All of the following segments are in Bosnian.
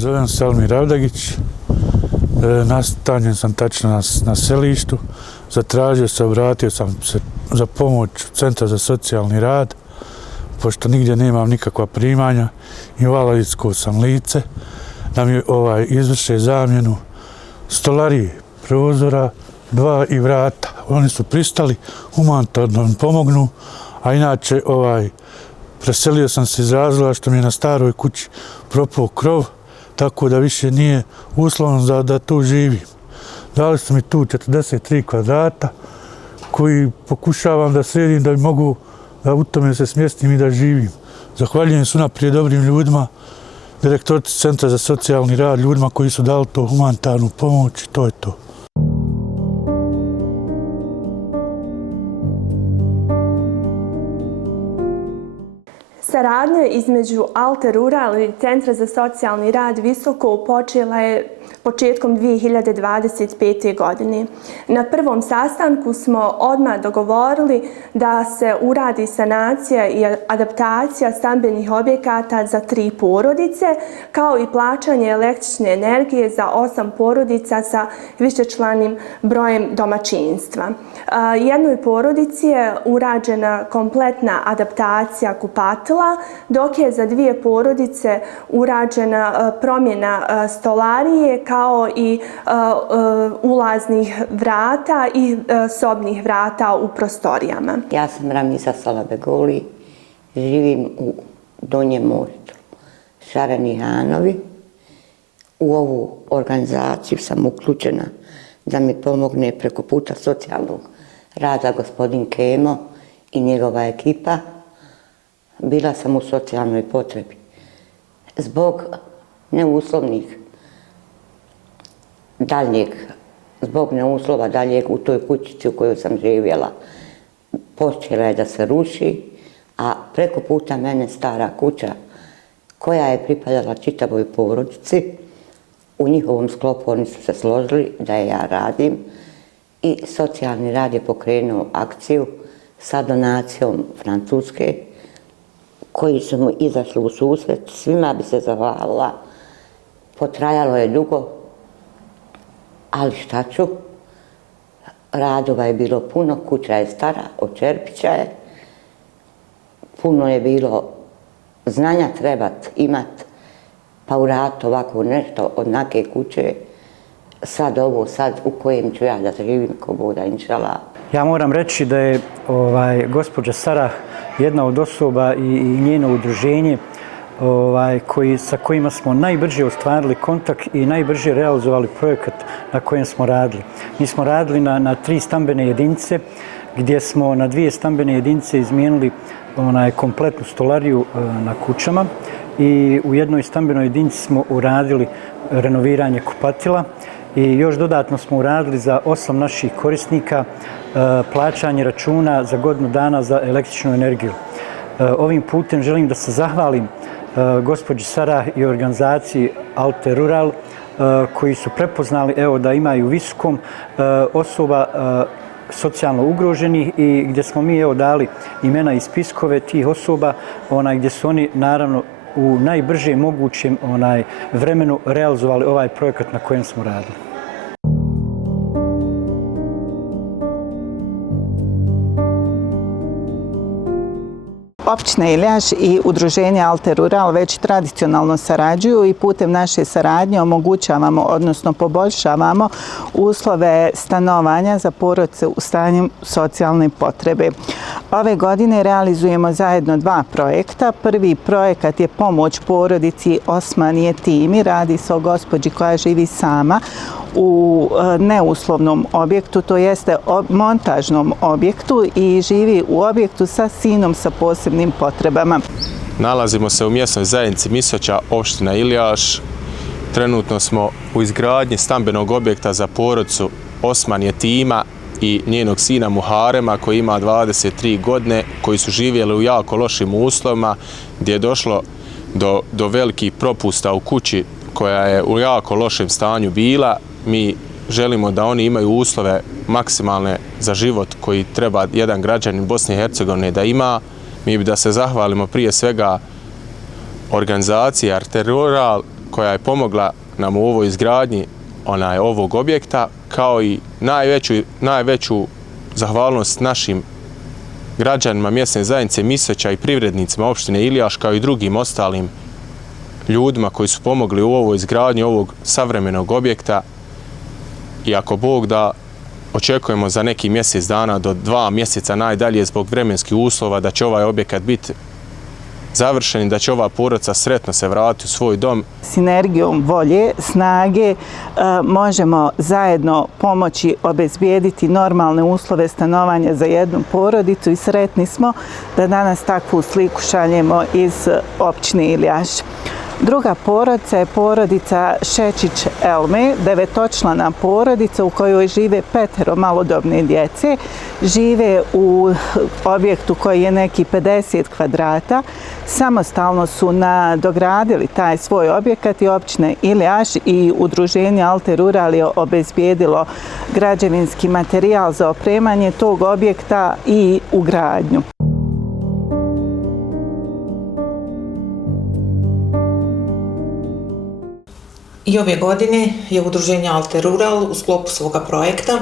Zovem se Elmir Avdagić, nastanjen sam tačno na selištu, zatražio se, obratio sam se za pomoć Centra za socijalni rad, pošto nigdje nemam nikakva primanja, invalidsko sam lice, da mi izvrše zamjenu stolarije, prozora, 2 i vrata. Oni su pristali, humanitarno mi pomognu, a inače preselio sam se iz razloga što mi je na staroj kući propao krov, tako da više nije uslovno da tu živim. Dali su mi tu 43 kvadrata koji pokušavam da sredim da mogu da u tome se smjestim i da živim. Zahvaljujem se unaprijed dobrim ljudima, direktorici Centra za socijalni rad, ljudima koji su dali to humanitarnu pomoć i to je to. Saradnja između Alte Rural i Centra za socijalni rad Visoko počela je početkom 2025. godine. Na prvom sastanku smo odmah dogovorili da se uradi sanacija i adaptacija stambenih objekata za 3 porodice, kao i plaćanje električne energije za 8 porodica sa višečlanim brojem domaćinstva. Jednoj porodici je urađena kompletna adaptacija kupatila, dok je za 2 porodice urađena promjena stolarije kao i ulaznih vrata i sobnih vrata u prostorijama. Ja sam Ramiza Salabegoli, živim u Donjem Mostu, Šareni Hanovi. U ovu organizaciju sam uključena da mi pomogne preko puta socijalnog rada gospodin Kemo i njegova ekipa. Bila sam u socijalnoj potrebi. Zbog neuslovnih zbog neuslova daljeg u toj kućici u kojoj sam živjela, počela je da se ruši, a preko puta mene stara kuća koja je pripadala čitavoj porodici, u njihovom sklopu oni su se složili da je ja radim i socijalni rad je pokrenuo akciju sa donacijom Francuske koji su mu izašli u susret. Svima bi se zahvalila. Potrajalo je dugo, ali šta ću? Radova je bilo puno, kuća je stara, od Čerpića je. Puno je bilo znanja trebat imat, pa uraditi ovako nešto od neke kuće. Sad u kojem ću ja da živim, ko Boda, inšala. Ja moram reći da je gospođa Sara jedna od osoba i njeno udruženje sa kojima smo najbrže ostvarili kontakt i najbrže realizovali projekat na kojem smo radili. Mi smo radili na 3 stambene jedinice, gdje smo na 2 stambene jedinice izmijenili kompletnu stolariju na kućama i u jednoj stambenoj jedinici smo uradili renoviranje kupatila i još dodatno smo uradili za 8 naših korisnika plaćanje računa za godinu dana za električnu energiju. Ovim putem želim da se zahvalim gospođi Sara i organizaciji Alte Rural koji su prepoznali da imaju Visokom osoba socijalno ugroženih i gdje smo mi dali imena i spiskove tih osoba gdje su oni naravno u najbrže mogućem vremenu realizovali ovaj projekat na kojem smo radili. Općina Iljaš i udruženje Alte Rural već tradicionalno sarađuju i putem naše saradnje omogućavamo, odnosno poboljšavamo uslove stanovanja za porodice u stanju socijalne potrebe. Ove godine realizujemo zajedno 2 projekta. Prvi projekat je pomoć porodici Osman Jetimi. Radi se o gospođi koja živi sama u neuslovnom objektu, to jeste montažnom objektu i živi u objektu sa sinom sa posebnim potrebama. Nalazimo se u mjesnoj zajednici Misoća, opština Iljaš. Trenutno smo u izgradnji stambenog objekta za porodicu Osman Jetima i njenog sina Muharema koji ima 23 godine, koji su živjeli u jako lošim uslovima, gdje je došlo do velikih propusta u kući koja je u jako lošem stanju bila. Mi želimo da oni imaju uslove maksimalne za život koji treba jedan građanin Bosne i Hercegovine da ima. Mi bi da se zahvalimo prije svega organizaciji Alte Rural koja je pomogla nam u ovoj izgradnji ovog objekta, kao i najveću zahvalnost našim građanima mjesne zajednice Misoća i privrednicima opštine Ilijaš, kao i drugim ostalim ljudima koji su pomogli u ovoj izgradnji ovog savremenog objekta. I ako Bog da, očekujemo za neki mjesec dana do 2 mjeseca najdalje zbog vremenskih uslova da će ovaj objekat biti završen i da će ova porodica sretno se vratiti u svoj dom. Sinergijom volje, snage možemo zajedno pomoći obezbijediti normalne uslove stanovanja za jednu porodicu i sretni smo da danas takvu sliku šaljemo iz općine Ilijaš. Druga porodica je porodica Šečić Elme, 9-člana porodica u kojoj žive 5 malodobne djece. Žive u objektu koji je neki 50 kvadrata. Samostalno su nadogradili taj svoj objekat i općina Ilijaš i udruženje Alter Rural je obezbijedilo građevinski materijal za opremanje tog objekta i ugradnju. I ove godine je udruženje Alter Rural u sklopu svoga projekta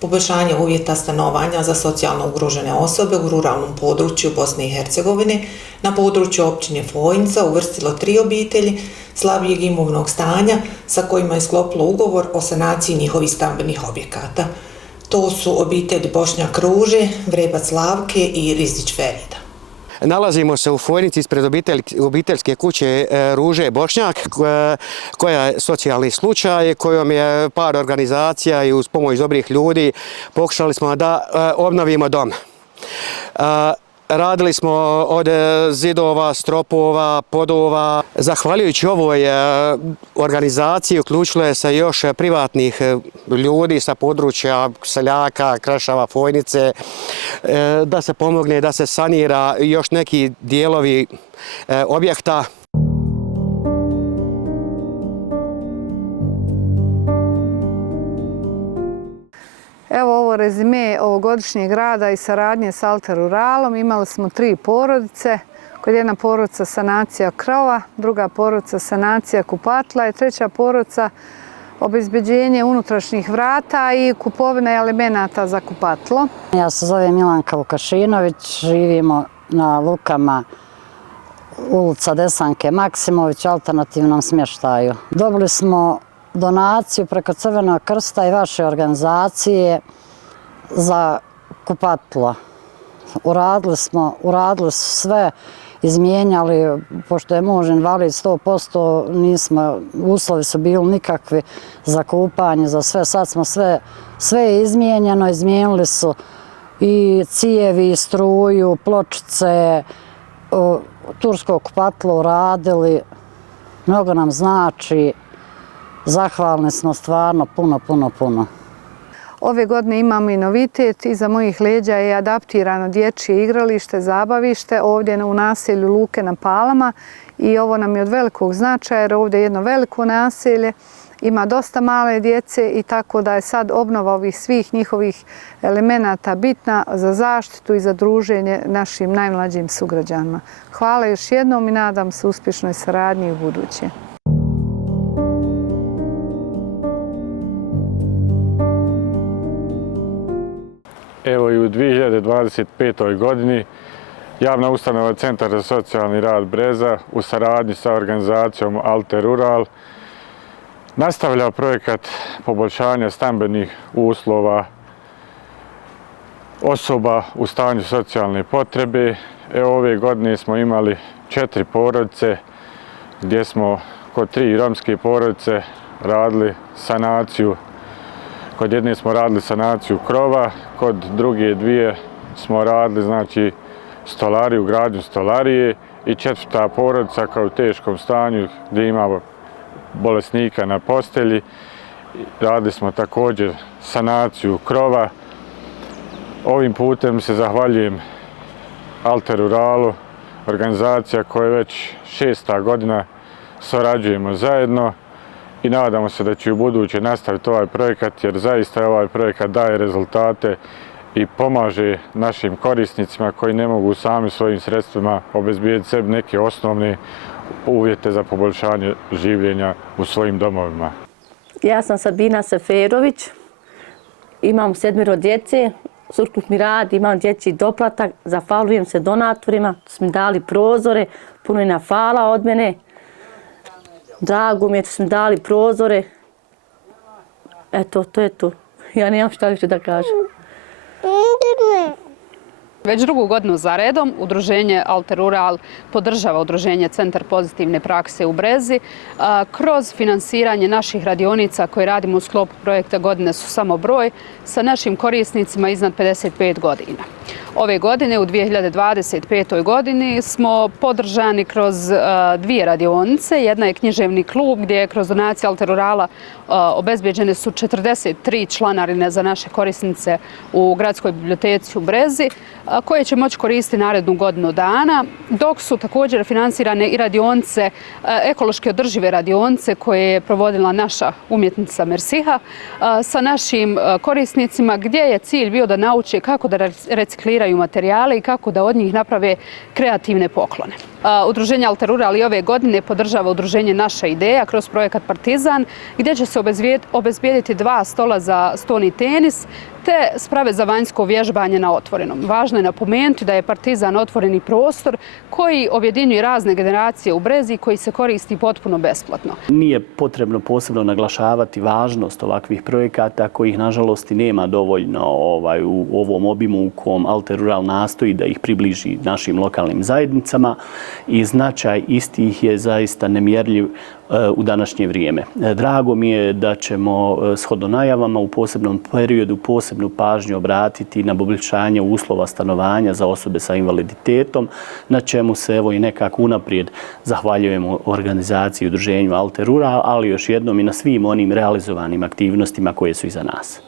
poboljšanje uvjeta stanovanja za socijalno ugrožene osobe u ruralnom području Bosne i Hercegovine na području općine Fojnica uvrstilo 3 obitelji slabijeg imovnog stanja sa kojima je sklopilo ugovor o sanaciji njihovih stambenih objekata. To su obitelji Bošnjak Ruže, Vrebac Slavke i Rizić Ferida. Nalazimo se u Fojnici ispred obiteljske kuće Ruže Bošnjak, koja je socijalni slučaj, kojom je par organizacija i uz pomoć dobrih ljudi pokušali smo da obnovimo dom. Radili smo od zidova, stropova, podova. Zahvaljujući ovoj organizaciji uključilo je se još privatnih ljudi sa područja seljaka, Krešava, Fojnice, da se pomogne, da se sanira još neki dijelovi objekta. Evo ovo rezime ovogodišnjeg rada i saradnje s Alter Ruralom. Imali smo 3 porodice. Kod jedna porodica sanacija krova, druga porodica sanacija kupatla i treća porodica obezbeđenje unutrašnjih vrata i kupovina elemenata za kupatlo. Ja se zovem Milanka Vukašinović, živimo na Lukama, ulica Desanke Maksimović, alternativnom smještaju. Dobili smo donaciju preko Crvenog krsta i vaše organizacije za kupatlo. Uradili su sve, izmijenjali, pošto je muž invalid 100%, uslovi su bili nikakvi za kupanje, za sve. Sad smo sve je izmijenjeno, izmijenili su i cijevi, i struju, pločice, tursko kupatlo uradili. Mnogo nam znači. Zahvalni smo stvarno puno. Ove godine imamo i novitet. Iza mojih leđa je adaptirano dječje igralište, zabavište ovdje u naselju Luke na Palama i ovo nam je od velikog značaja jer ovdje je jedno veliko naselje, ima dosta male djece i tako da je sad obnova ovih svih njihovih elemenata bitna za zaštitu i za druženje našim najmlađim sugrađanima. Hvala još jednom i nadam se uspješnoj saradnji u buduće. Evo i u 2025. godini javna ustanova Centar za socijalni rad Breza u saradnji sa organizacijom Alter Rural nastavlja projekat poboljšanja stambenih uslova osoba u stanju socijalne potrebe. Evo ove godine smo imali 4 porodice gdje smo kod 3 romske porodice radili sanaciju. Kod jedne smo radili sanaciju krova, kod druge 2 smo radili stolariju, gradnju stolarije i 4. porodica kao u teškom stanju gdje ima bolesnika na postelji. Radili smo također sanaciju krova. Ovim putem se zahvaljujem Alter Ruralu, organizacija koja već 6. godina surađujemo zajedno. I nadamo se da će u buduće nastaviti ovaj projekat jer zaista ovaj projekat daje rezultate i pomaže našim korisnicima koji ne mogu sami svojim sredstvima obezbijediti sebi neke uvjete za poboljšanje življenja u svojim domovima. Ja sam Sabina Seferović, imam 7 djece, surkut mi radi, imam dječji doplatak, zahvaljujem se donatorima, što su mi dali prozore, puno je hvala od mene. Drago mi je što su mi dali prozore. Eto, to je to. Ja nemam šta više da kažem. Već drugu godinu za redom Udruženje Alterural podržava Udruženje Centar pozitivne prakse u Brezi kroz finansiranje naših radionica koje radimo u sklopu projekta Godine su samo broj sa našim korisnicima iznad 55 godina. Ove godine, u 2025. godini, smo podržani kroz 2 radionice. Jedna je književni klub gdje je kroz donacije Alterurala obezbeđene su 43 članarine za naše korisnice u Gradskoj biblioteci u Brezi, koje će moći koristiti narednu godinu dana, dok su također finansirane i radionice, ekološki održive radionice koje je provodila naša umjetnica Mersiha sa našim korisnicima, gdje je cilj bio da nauče kako da recikliraju materijale i kako da od njih naprave kreativne poklone. Udruženje Alterural i ove godine podržava udruženje Naša ideja kroz projekat Partizan, gdje će se obezbijediti 2 stola za stoni tenis te sprave za vanjsko vježbanje na otvorenom. Važno je napomenuti da je Partizan otvoreni prostor koji objedinjuje razne generacije u Brezi koji se koristi potpuno besplatno. Nije potrebno posebno naglašavati važnost ovakvih projekata kojih nažalost i nema dovoljno u ovom obimu u kom Alterural nastoji da ih približi našim lokalnim zajednicama i značaj istih je zaista nemjerljiv u današnje vrijeme. Drago mi je da ćemo shodno najavama u posebnom periodu posebnu pažnju obratiti na poboljšanje uslova stanovanja za osobe sa invaliditetom, na čemu se evo i nekako unaprijed zahvaljujemo organizaciji i udruženju Alterural, ali još jednom i na svim onim realizovanim aktivnostima koje su iza nas.